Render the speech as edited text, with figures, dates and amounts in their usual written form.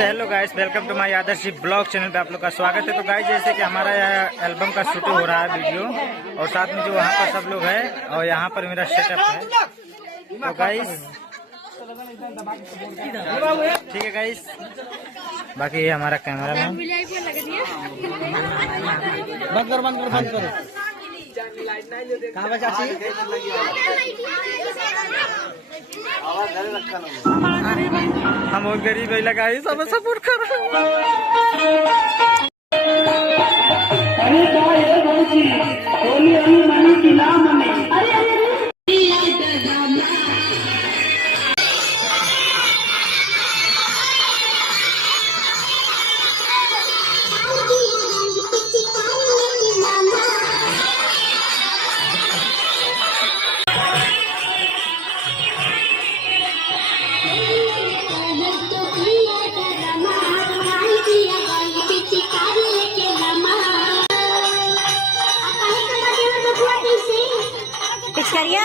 Hello guys, welcome to my Adarsh blog channel पे आप लोग का स्वागत है। तो गाइस जैसे कि हमारा एल्बम का शूटिंग हो रहा है वीडियो, और साथ में जो वहाँ पर सब लोग हैं और यहाँ पर मेरा सेटअप है। तो गाइस ठीक है गाइस, बाकी ये हमारा कैमरा मैन। बंद करो। कहाँ बचा हम और गरीब है लगा सब सपोर्ट कर पिचकारिया